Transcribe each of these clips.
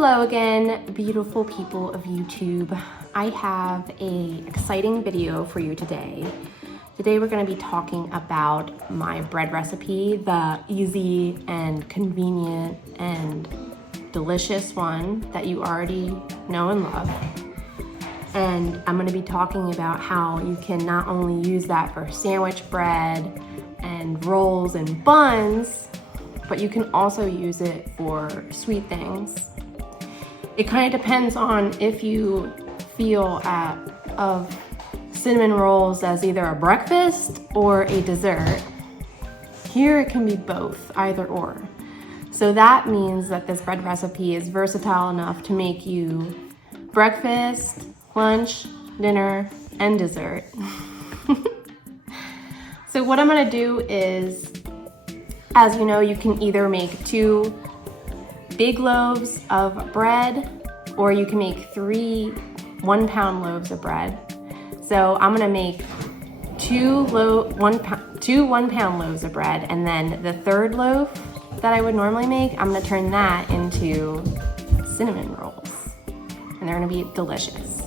Hello again, beautiful people of YouTube. I have an exciting video for you today. Today we're going to be talking about my bread recipe, the easy and convenient and delicious one that you already know and love. And I'm going to be talking about how you can not only use that for sandwich bread and rolls and buns, but you can also use it for sweet things. It kind of depends on if you feel of cinnamon rolls as either a breakfast or a dessert. Here it can be both, either or. So that means that this bread recipe is versatile enough to make you breakfast, lunch, dinner, and dessert. So what I'm gonna do is, as you know, you can either make 2 big loaves of bread, or you can make 3 1-pound loaves of bread. So I'm gonna make 2 1-pound loaves of bread, and then the 3rd loaf that I would normally make, I'm gonna turn that into cinnamon rolls. And they're gonna be delicious.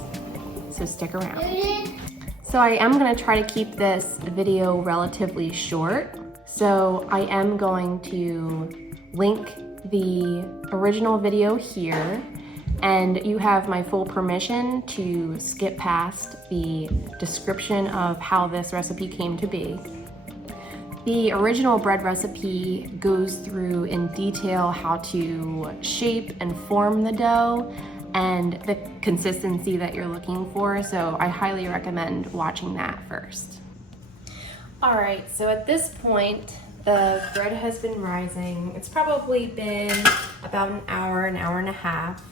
So stick around. So I am gonna try to keep this video relatively short. So I am going to link the original video here, and you have my full permission to skip past the description of how this recipe came to be. The original bread recipe goes through in detail how to shape and form the dough and the consistency that you're looking for, so I highly recommend watching that first. All right, so at this point, the bread has been rising. It's probably been about an hour and a half.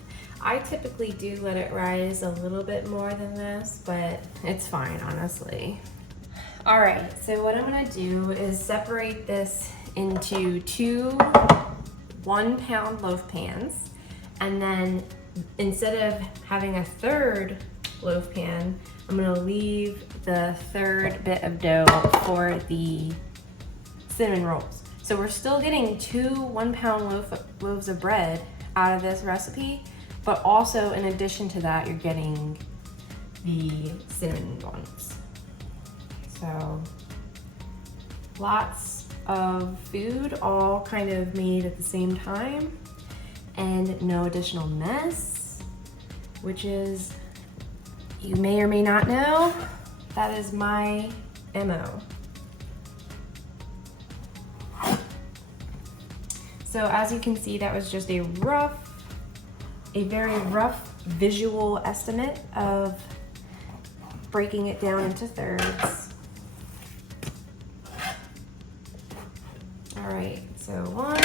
I typically do let it rise a little bit more than this, but it's fine, honestly. All right, so what I'm gonna do is separate this into 2 1-pound loaf pans, and then instead of having a 3rd loaf pan, I'm gonna leave the 3rd bit of dough for the cinnamon rolls. So we're still getting 2 1-pound loaves of bread out of this recipe, but also in addition to that, you're getting the cinnamon buns. So lots of food, all kind of made at the same time, and no additional mess, which is, you may or may not know, that is my MO. So as you can see, that was just a very rough visual estimate of breaking it down into thirds. All right, so 1,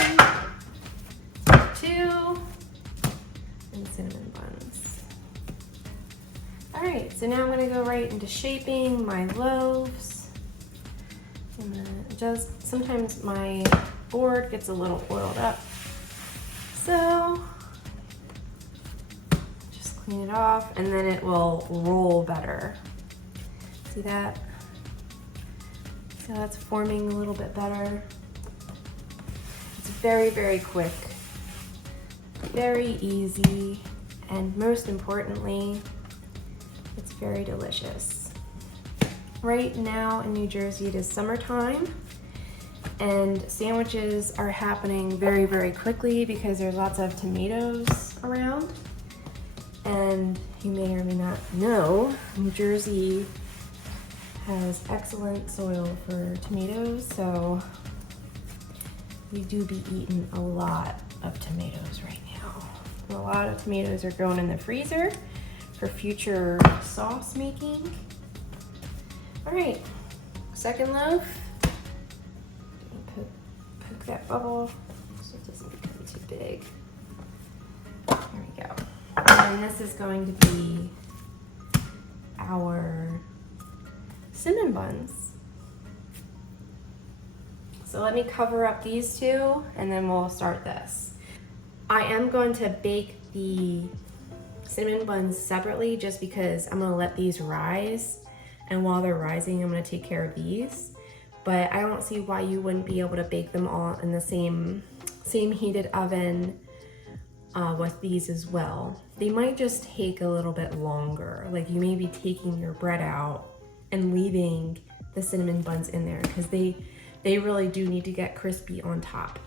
2, and cinnamon buns. All right, so now I'm gonna go right into shaping my loaves. And then sometimes my board gets a little oiled up. So just clean it off, and then it will roll better. See that? So that's forming a little bit better. It's very, very quick, very easy, and most importantly, it's very delicious. Right now in New Jersey, it is summertime, and sandwiches are happening very, very quickly because there's lots of tomatoes around. And you may or may not know, New Jersey has excellent soil for tomatoes, so we do be eating a lot of tomatoes right now. A lot of tomatoes are going in the freezer for future sauce making. All right, 2nd loaf. Poke that bubble so it doesn't become too big. There we go. And this is going to be our cinnamon buns. So let me cover up these 2, and then we'll start this. I am going to bake the cinnamon buns separately just because I'm gonna let these rise, and while they're rising, I'm gonna take care of these. But I don't see why you wouldn't be able to bake them all in the same heated oven with these as well. They might just take a little bit longer. Like you may be taking your bread out and leaving the cinnamon buns in there because they really do need to get crispy on top.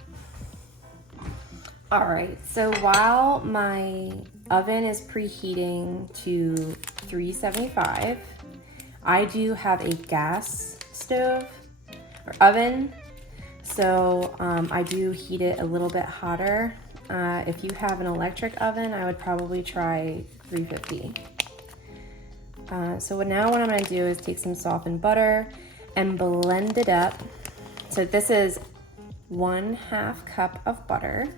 All right, so while my oven is preheating to 375, I do have a gas stove or oven, so I do heat it a little bit hotter. If you have an electric oven, I would probably try 350. So now what I'm gonna do is take some softened butter and blend it up. So this is 1/2 cup of butter,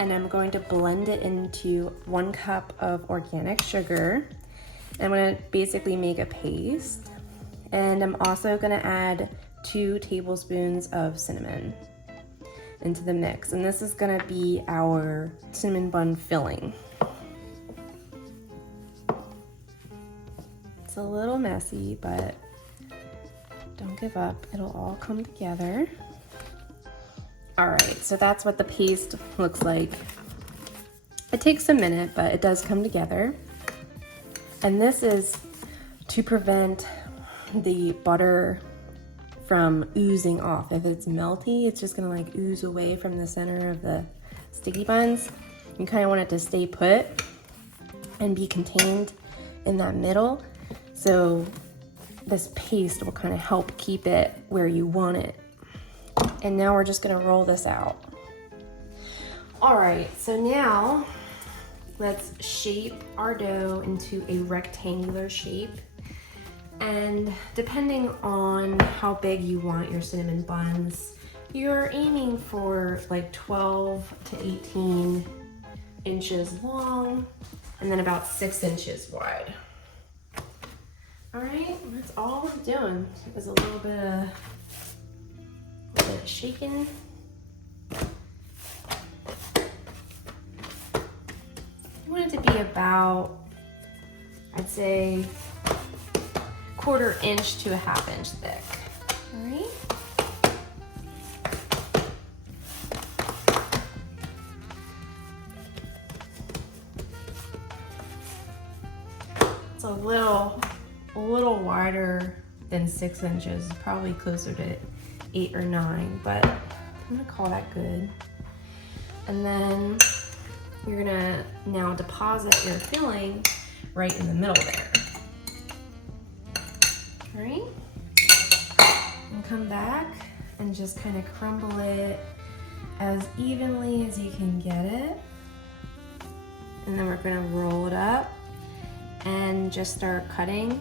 and I'm going to blend it into 1 cup of organic sugar. I'm gonna basically make a paste. And I'm also gonna add 2 tablespoons of cinnamon into the mix. And this is gonna be our cinnamon bun filling. It's a little messy, but don't give up, it'll all come together. All right, so that's what the paste looks like. It takes a minute, but it does come together. And this is to prevent the butter from oozing off. If it's melty, it's just gonna like ooze away from the center of the sticky buns. You kind of want it to stay put and be contained in that middle. So this paste will kind of help keep it where you want it. And now we're just gonna roll this out. All right, so now let's shape our dough into a rectangular shape. And depending on how big you want your cinnamon buns, you're aiming for like 12 to 18 inches long and then about 6 inches wide. All right, that's all I'm doing. It was a little bit of shaking. You want it to be about, I'd say, 1/4 inch to 1/2 inch thick. All right. It's a little wider than 6 inches, probably closer to 8 or 9, but I'm gonna call that good. And then you're gonna now deposit your filling right in the middle there. All right, and come back and just kind of crumble it as evenly as you can get it. And then we're gonna roll it up and just start cutting.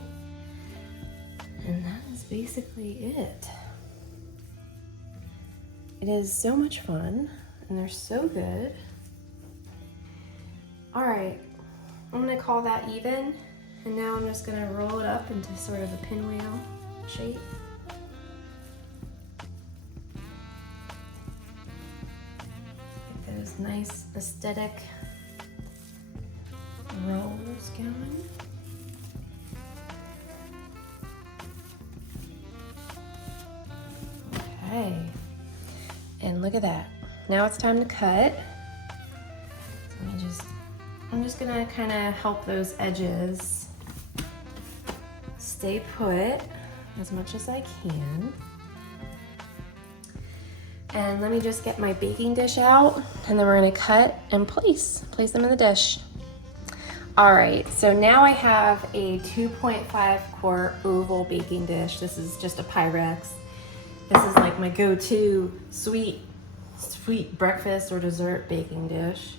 And that is basically it. It is so much fun and they're so good. All right, I'm gonna call that even. And now I'm just gonna roll it up into sort of a pinwheel shape. Get those nice aesthetic rolls going. Okay, and look at that. Now it's time to cut. So I'm just gonna kind of help those edges stay put as much as I can. And let me just get my baking dish out, and then we're gonna cut and place them in the dish. All right, so now I have a 2.5 quart oval baking dish. This is just a Pyrex. This is like my go-to sweet breakfast or dessert baking dish.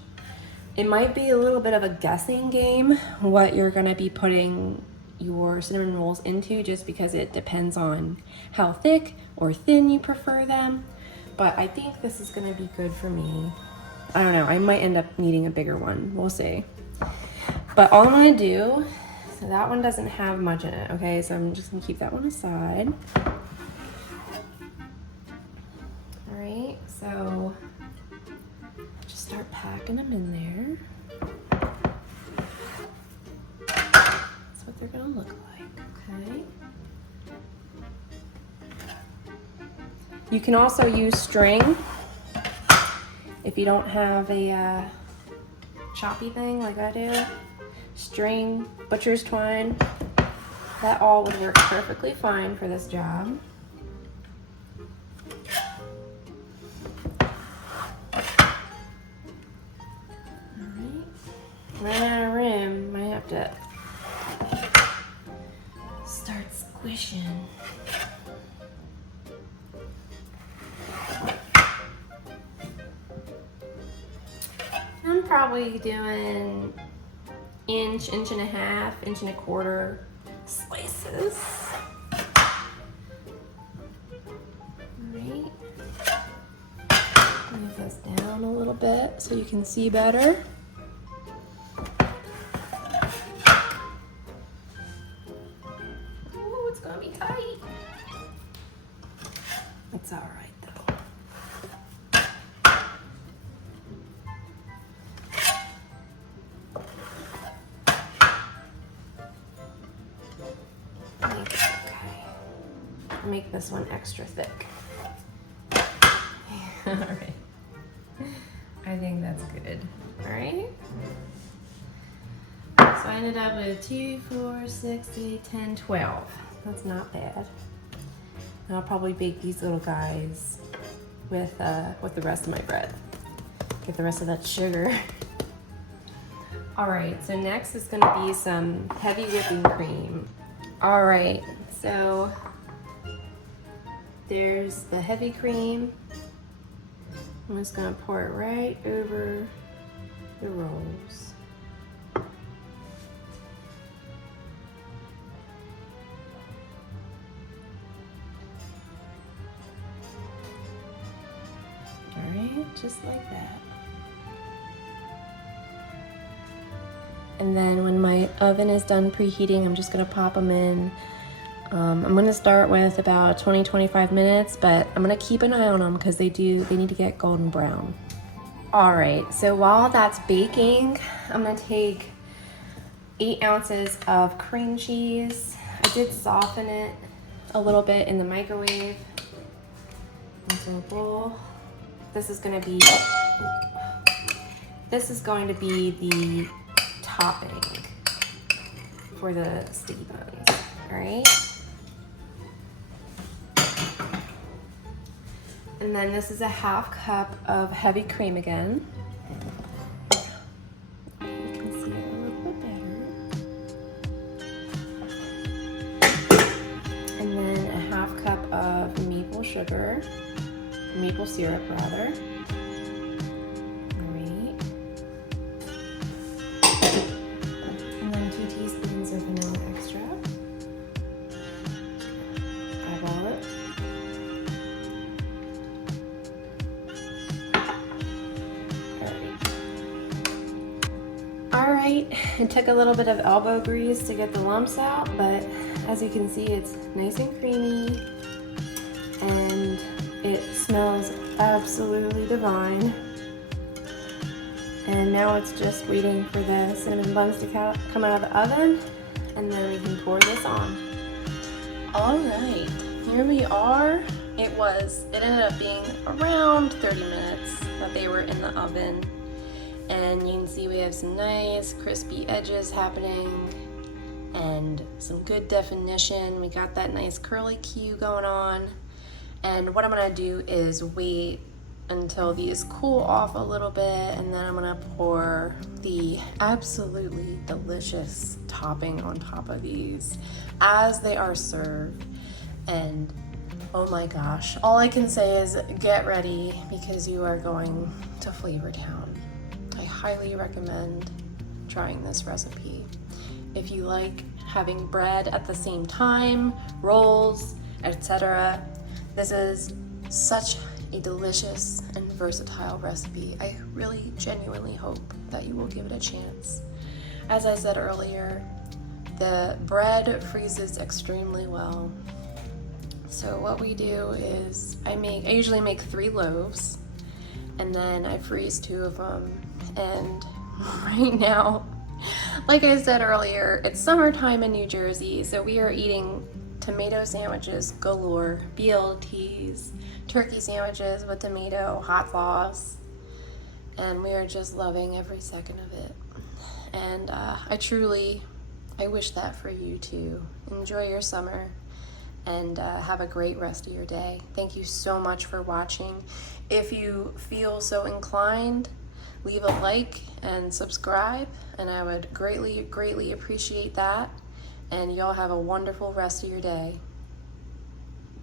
It might be a little bit of a guessing game what you're gonna be putting your cinnamon rolls into, just because it depends on how thick or thin you prefer them. But I think this is gonna be good for me. I don't know, I might end up needing a bigger one, we'll see. But all I'm gonna do, so that one doesn't have much in it, okay? So I'm just gonna keep that one aside. All right, so just start packing them in there. That's what they're gonna look like, okay? You can also use string if you don't have a choppy thing like I do, string, butcher's twine, that all would work perfectly fine for this job. Alright, ran out of room, might have to start squishing. I'm probably doing inch and a half, inch and a quarter slices. Alright. Move this down a little bit so you can see better. Ooh, it's gonna be tight. It's alright though. Make this one extra thick. All right. I think that's good. All right. So I ended up with 2, 4, 6, 8, 10, 12. That's not bad. And I'll probably bake these little guys with the rest of my bread. Get the rest of that sugar. All right, so next is gonna be some heavy whipping cream. All right, so there's the heavy cream. I'm just gonna pour it right over the rolls. All right, just like that. And then when my oven is done preheating, I'm just gonna pop them in. I'm gonna start with about 20-25 minutes, but I'm gonna keep an eye on them because they need to get golden brown. All right, so while that's baking, I'm gonna take 8 ounces of cream cheese. I did soften it a little bit in the microwave into a bowl. This is going to be the topping for the sticky buns, all right? And then this is a 1/2 cup of heavy cream again. You can see it a little bit better. And then a 1/2 cup of maple syrup rather. All right. And then 2 teaspoons of vanilla extract. Eyeball it. All right, it took a little bit of elbow grease to get the lumps out, but as you can see, it's nice and creamy, and it smells absolutely divine. And now it's just waiting for the cinnamon buns to come out of the oven, and then we can pour this on. All right, here we are. It ended up being around 30 minutes that they were in the oven. And you can see we have some nice crispy edges happening and some good definition. We got that nice curly Q going on. And what I'm gonna do is wait until these cool off a little bit, and then I'm gonna pour the absolutely delicious topping on top of these as they are served. And oh my gosh, all I can say is get ready, because you are going to Flavor Town. I highly recommend trying this recipe. If you like having bread at the same time, rolls, etc., this is such a delicious and versatile recipe. I really genuinely hope that you will give it a chance. As I said earlier, the bread freezes extremely well. So what we do is I usually make 3 loaves, and then I freeze 2 of them. And right now, like I said earlier, it's summertime in New Jersey, so we are eating tomato sandwiches galore, BLTs, turkey sandwiches with tomato, hot sauce, and we are just loving every second of it. And I wish that for you too. Enjoy your summer and have a great rest of your day. Thank you so much for watching. If you feel so inclined, leave a like and subscribe, and I would greatly, greatly appreciate that. And y'all have a wonderful rest of your day.